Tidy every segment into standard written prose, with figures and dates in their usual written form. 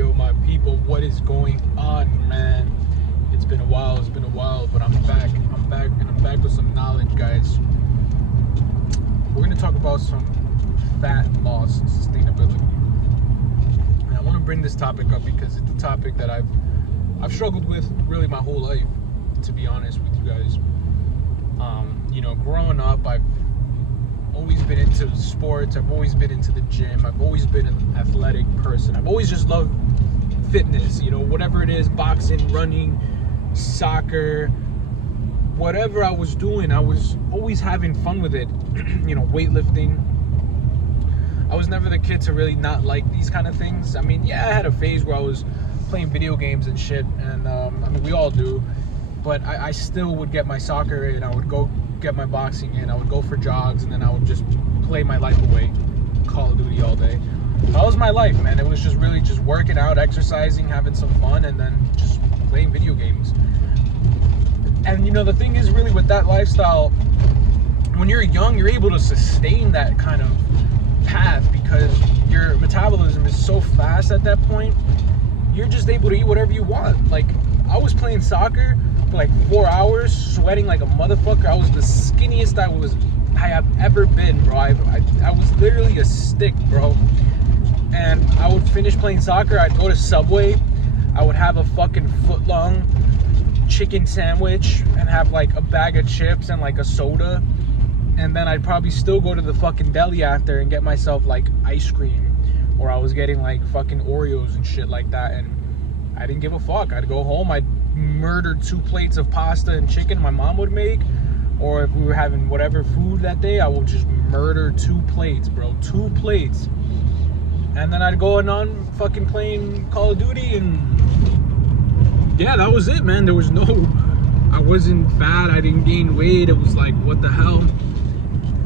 Yo, my people, what is going on, man? It's been a while, but I'm back, and I'm back with some knowledge, guys. We're gonna talk about some fat loss and sustainability. And I want to bring this topic up because it's a topic that I've struggled with really my whole life, to be honest with you guys. Growing up, I've always been into sports. I've always been into the gym. I've always been an athletic person. I've always just loved fitness, whatever it is, boxing, running, soccer, whatever I was doing, I was always having fun with it. Weightlifting. I was never the kid to really not like these kind of things. I mean, yeah, I had a phase where I was playing video games and shit, and we all do, but I still would get my soccer in, I would go get my boxing in, I would go for jogs, and then I would just play my life away, Call of Duty all day. That was my life, man. It was just really just working out, exercising, having some fun, and then just playing video games. And the thing is, really, with that lifestyle, when you're young, you're able to sustain that kind of path because your metabolism is so fast at that point. You're just able to eat whatever you want. Like, I was playing soccer for like 4 hours, sweating like a motherfucker. I was the skinniest I have ever been, bro. I was literally a stick, bro. And I would finish playing soccer, I'd go to Subway, I would have a fucking foot-long chicken sandwich and have like a bag of chips and like a soda, and then I'd probably still go to the fucking deli after and get myself like ice cream, or I was getting like fucking Oreos and shit like that, and I didn't give a fuck. I'd go home, I'd murder 2 plates of pasta and chicken my mom would make, or if we were having whatever food that day, I would just murder 2 plates, bro, 2 plates. And then I'd go on fucking playing Call of Duty, and yeah, that was it, man. I wasn't fat, I didn't gain weight. It was like, what the hell?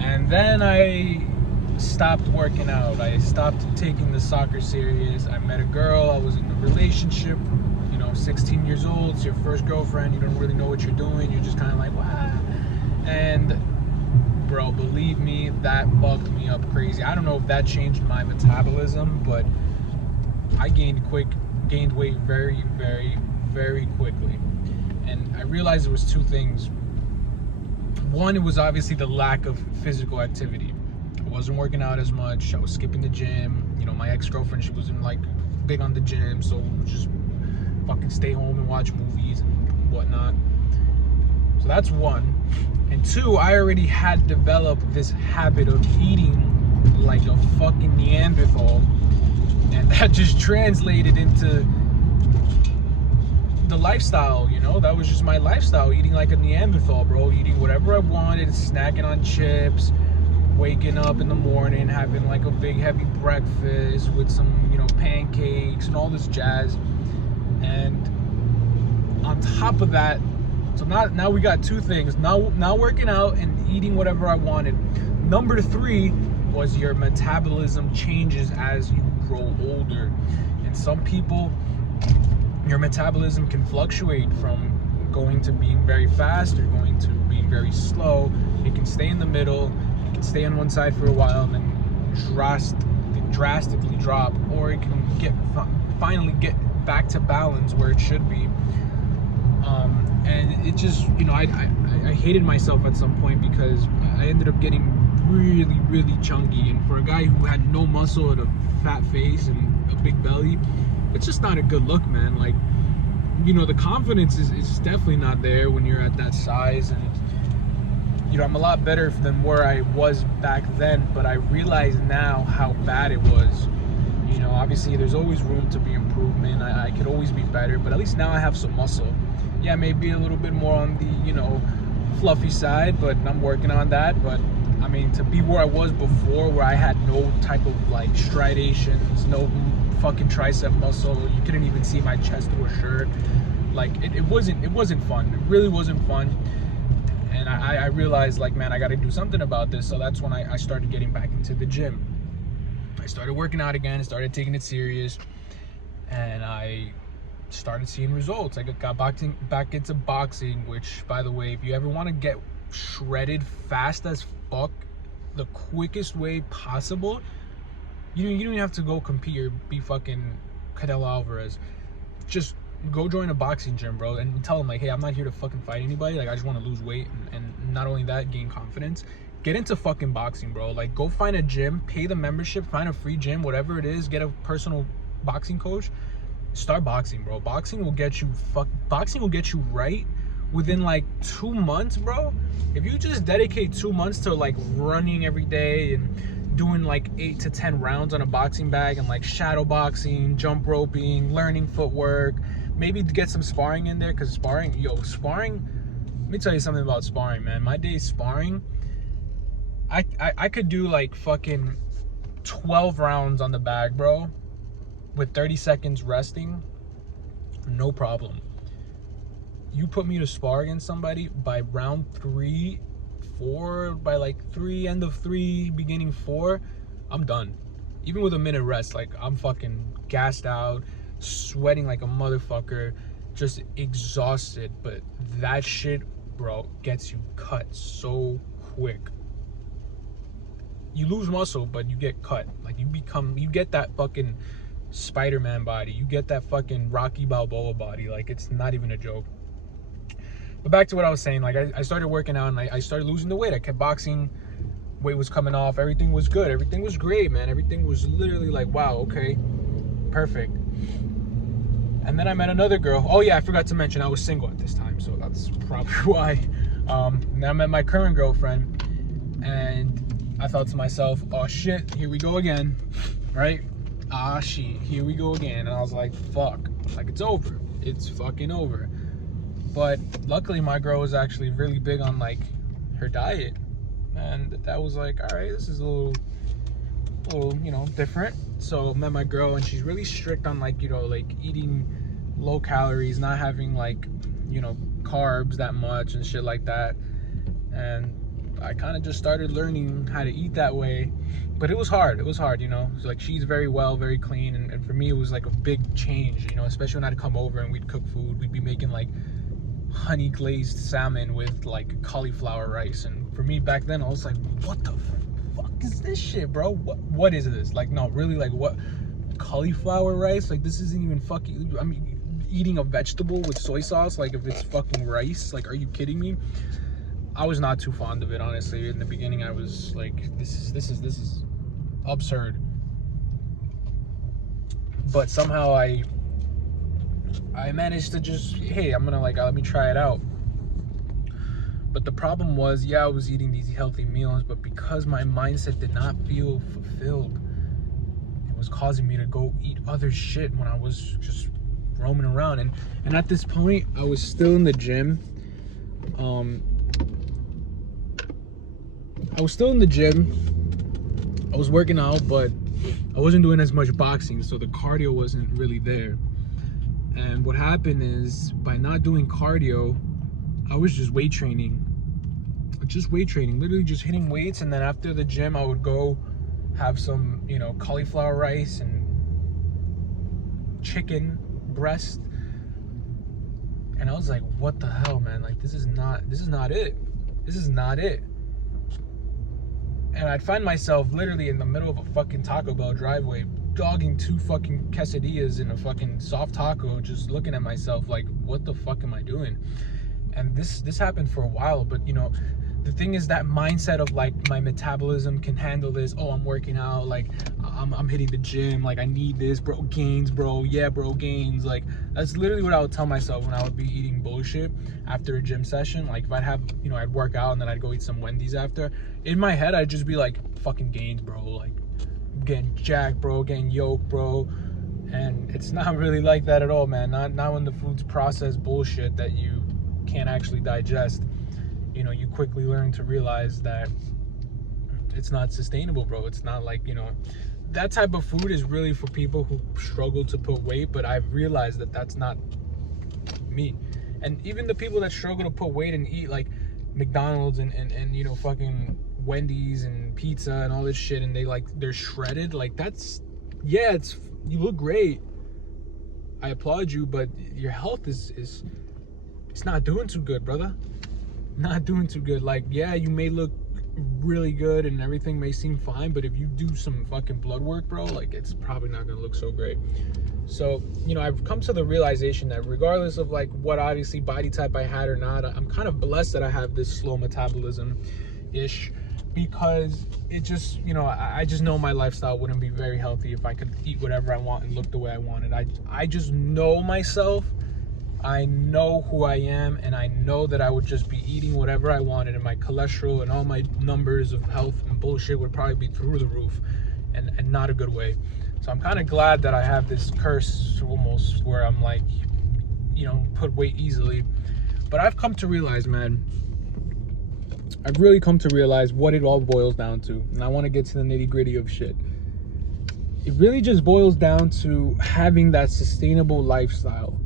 And then I stopped working out. I stopped taking the soccer serious. I met a girl, I was in a relationship, 16 years old, it's your first girlfriend, you don't really know what you're doing, you're just kind of like, wow. And bro, believe me, that fucked me up crazy. I don't know if that changed my metabolism, but I gained weight very, very, very quickly. And I realized there was 2 things. One, it was obviously the lack of physical activity. I wasn't working out as much. I was skipping the gym. My ex-girlfriend, she wasn't like big on the gym, so we would just fucking stay home and watch movies and whatnot. So that's one. And 2, I already had developed this habit of eating like a fucking Neanderthal, and that just translated into the lifestyle, that was just my lifestyle, eating like a Neanderthal, bro, eating whatever I wanted, snacking on chips, waking up in the morning, having like a big heavy breakfast with some, pancakes and all this jazz. And on top of that, so now we got 2 things. Now working out and eating whatever I wanted. Number 3 was your metabolism changes as you grow older. And some people, your metabolism can fluctuate from going to being very fast or going to being very slow. It can stay in the middle. It can stay on one side for a while and then drastically drop, or it can finally get back to balance where it should be. And it just, I hated myself at some point because I ended up getting really, really chunky. And for a guy who had no muscle and a fat face and a big belly, it's just not a good look, man. Like, the confidence is definitely not there when you're at that size. And, I'm a lot better than where I was back then, but I realize now how bad it was. Obviously there's always room to be improvement. I could always be better, but at least now I have some muscle. Yeah, maybe a little bit more on the, fluffy side, but I'm working on that. But I mean, to be where I was before, where I had no type of like striations, no fucking tricep muscle, you couldn't even see my chest through a shirt. Like, it wasn't fun. It really wasn't fun. And I realized, like, man, I got to do something about this. So that's when I started getting back into the gym. I started working out again, started taking it serious, and I started seeing results. I got back into boxing, which, by the way, if you ever want to get shredded fast as fuck, the quickest way possible, you don't even have to go compete or be fucking Canelo Alvarez, just go join a boxing gym, bro, and tell them like, hey, I'm not here to fucking fight anybody. Like, I just want to lose weight, and not only that, gain confidence. Get into fucking boxing, bro. Like, go find a gym, pay the membership, find a free gym, whatever it is. Get a personal boxing coach. Start boxing, bro. Boxing will get you right within like 2 months, bro. If you just dedicate 2 months to like running every day and doing like 8 to 10 rounds on a boxing bag and like shadow boxing, jump roping, learning footwork, maybe get some sparring in there, because sparring, let me tell you something about sparring, man. My days sparring, I could do like fucking 12 rounds on the bag, bro, with 30 seconds resting, no problem. You put me to spar against somebody by round 3, 4, by like 3, end of 3, beginning 4, I'm done. Even with a minute rest, like, I'm fucking gassed out, sweating like a motherfucker, just exhausted. But that shit, bro, gets you cut so quick. You lose muscle, but you get cut. Like, you get that fucking Spider-Man body. You get that fucking Rocky Balboa body. Like, it's not even a joke. But back to what I was saying, like, I started working out, and I started losing the weight. I kept boxing, weight was coming off, everything was good, everything was great, man. Everything was literally like, wow, okay, perfect. And then I met another girl. Oh yeah, I forgot to mention I was single at this time, so that's probably why. Then I met my current girlfriend, and I thought to myself, oh shit, here we go again, right? Ah shit, here we go again. And I was like, fuck, like, it's over, it's fucking over. But luckily my girl was actually really big on like her diet, and that was like, all right, this is a little you know, different. So I met my girl, and she's really strict on like, you know, like eating low calories, not having like, you know, carbs that much and shit like that. And I kind of just started learning how to eat that way, but it was hard, you know. It's like, she's very clean, and for me it was like a big change, you know, especially when I'd come over and we'd cook food. We'd be making like honey glazed salmon with like cauliflower rice, and for me back then I was like, what the fuck is this shit, bro? What is this? Like, no, really, like, what? Cauliflower rice? Like, this isn't even fucking, I mean, eating a vegetable with soy sauce, like, if it's fucking rice, like, are you kidding me? I was not too fond of it, honestly. In the beginning I was like, this is absurd. But somehow I managed to just, hey, I'm gonna, like, let me try it out. But the problem was, yeah, I was eating these healthy meals, but because my mindset did not feel fulfilled, it was causing me to go eat other shit when I was just roaming around. And at this point, I was still in the gym. I was working out, but I wasn't doing as much boxing, so the cardio wasn't really there. And what happened is, by not doing cardio, I was just weight training, literally just hitting weights. And then after the gym, I would go have some, you know, cauliflower rice and chicken breast. And I was like, what the hell, man? Like, this is not it. And I'd find myself literally in the middle of a fucking Taco Bell driveway, dogging 2 fucking quesadillas and a fucking soft taco, just looking at myself like, what the fuck am I doing? And this happened for a while. But, you know, the thing is, that mindset of like, my metabolism can handle this. Oh, I'm working out, like, I'm hitting the gym, like, I need this, bro, gains, bro, yeah, bro, gains. Like, that's literally what I would tell myself when I would be eating bullshit after a gym session. Like, if I'd have, you know, I'd work out and then I'd go eat some Wendy's after, in my head I'd just be like, fucking gains, bro, like, getting jacked, bro, getting yoked, bro. And it's not really like that at all, man. Not when the food's processed bullshit that you can't actually digest. You know, you quickly learn to realize that it's not sustainable, bro. It's not like, you know, that type of food is really for people who struggle to put weight. But I've realized that that's not me. And even the people that struggle to put weight and eat like McDonald's and you know, fucking Wendy's and pizza and all this shit, and they're shredded, like, that's, yeah, you look great, I applaud you, but your health is it's not doing too good, brother. Not doing too good. Like, yeah, you may look really good and everything may seem fine, but if you do some fucking blood work, bro, like, it's probably not gonna look so great. So, I've come to the realization that regardless of like what obviously body type I had or not, I'm kind of blessed that I have this slow metabolism ish, because it just, I just know my lifestyle wouldn't be very healthy if I could eat whatever I want and look the way I wanted. I just know myself. I know who I am, and I know that I would just be eating whatever I wanted, and my cholesterol and all my numbers of health and bullshit would probably be through the roof, and not a good way. So I'm kind of glad that I have this curse almost where I'm like, put weight easily. But I've come to realize, man, I've really come to realize what it all boils down to. And I want to get to the nitty gritty of shit. It really just boils down to having that sustainable lifestyle.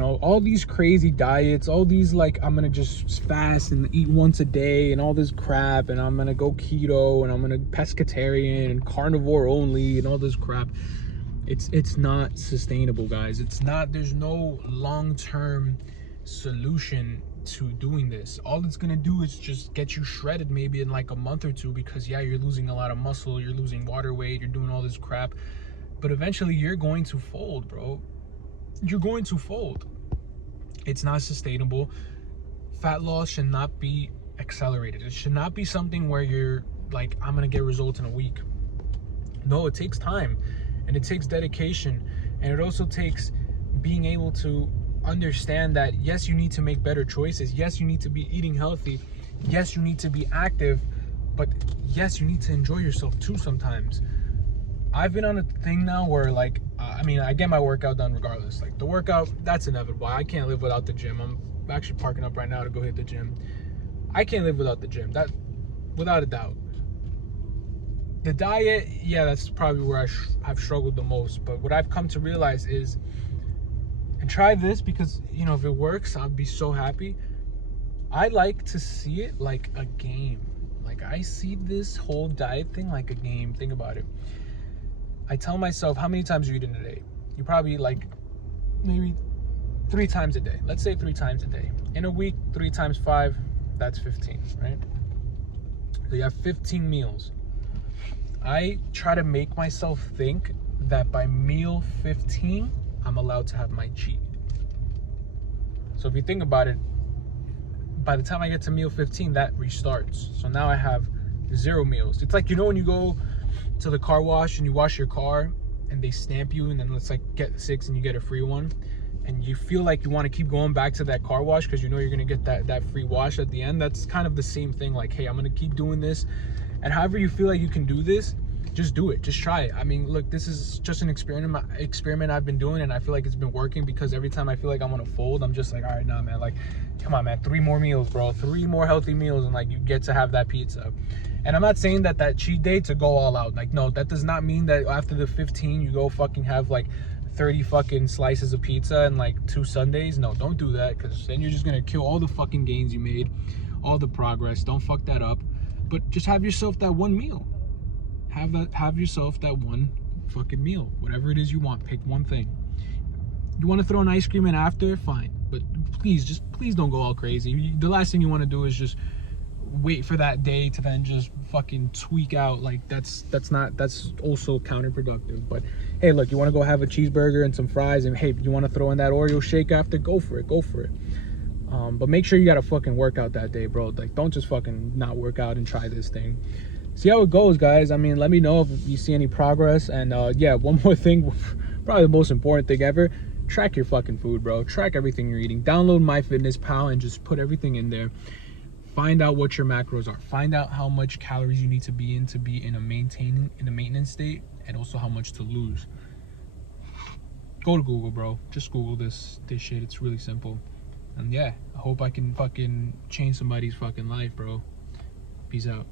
All these crazy diets, all these like, I'm gonna just fast and eat once a day and all this crap, and I'm gonna go keto and I'm gonna pescatarian and carnivore only and all this crap. It's not sustainable, guys. It's not. There's no long-term solution to doing this. All it's gonna do is just get you shredded maybe in like a month or two, because yeah, you're losing a lot of muscle, you're losing water weight, you're doing all this crap, but eventually you're going to fold, bro. You're going to fold. It's not sustainable. Fat loss should not be accelerated. It should not be something where you're like, I'm gonna get results in a week. No, it takes time, and it takes dedication, and it also takes being able to understand that yes, you need to make better choices. Yes, you need to be eating healthy. Yes, you need to be active, but yes, you need to enjoy yourself too sometimes. I've been on a thing now where like, I get my workout done regardless. Like the workout, that's inevitable. I can't live without the gym. I'm actually parking up right now to go hit the gym. I can't live without the gym. That, without a doubt. The diet, yeah, that's probably where I've struggled the most. But what I've come to realize is, and try this because, if it works, I'll be so happy. I like to see it like a game. Like I see this whole diet thing like a game. Think about it. I tell myself, how many times are you eating a day? You probably like maybe 3 times a day. Let's say 3 times a day. In a week, 3 times 5, that's 15, right? So you have 15 meals. I try to make myself think that by meal 15, I'm allowed to have my cheat. So if you think about it, by the time I get to meal 15, that restarts. So now I have 0 meals. It's like, when you go to the car wash and you wash your car and they stamp you, and then let's like get 6 and you get a free one, and you feel like you want to keep going back to that car wash because you're going to get that free wash at the end. That's kind of the same thing. Like, hey, I'm going to keep doing this, and however you feel like you can do this, just do it. Just try it. I mean, look, this is just an experiment I've been doing, and I feel like it's been working, because every time I feel like I'm gonna fold, I'm just like, all right, nah, man, like, come on, man, 3 more meals, bro, 3 more healthy meals, and like you get to have that pizza. And I'm not saying that cheat day to go all out. Like, no, that does not mean that after the 15 you go fucking have like 30 fucking slices of pizza and like 2 sundaes. No, don't do that, because then you're just gonna kill all the fucking gains you made, all the progress. Don't fuck that up. But just have yourself that one meal. Have yourself that one fucking meal. Whatever it is you want, pick one thing. You want to throw an ice cream in after? Fine. But please don't go all crazy. The last thing you want to do is just wait for that day to then just fucking tweak out. Like that's also counterproductive. But hey, look, you want to go have a cheeseburger and some fries, and hey, you want to throw in that Oreo shake after? Go for it. But make sure you got a fucking workout that day, bro. Like, don't just fucking not work out and try this thing. See how it goes, guys. I mean, let me know if you see any progress. And yeah, one more thing, probably the most important thing ever: track your fucking food, bro. Track everything you're eating. Download MyFitnessPal and just put everything in there. Find out what your macros are. Find out how much calories you need to be in a maintenance state, and also how much to lose. Go to Google, bro. Just Google this shit. It's really simple. And yeah, I hope I can fucking change somebody's fucking life, bro. Peace out.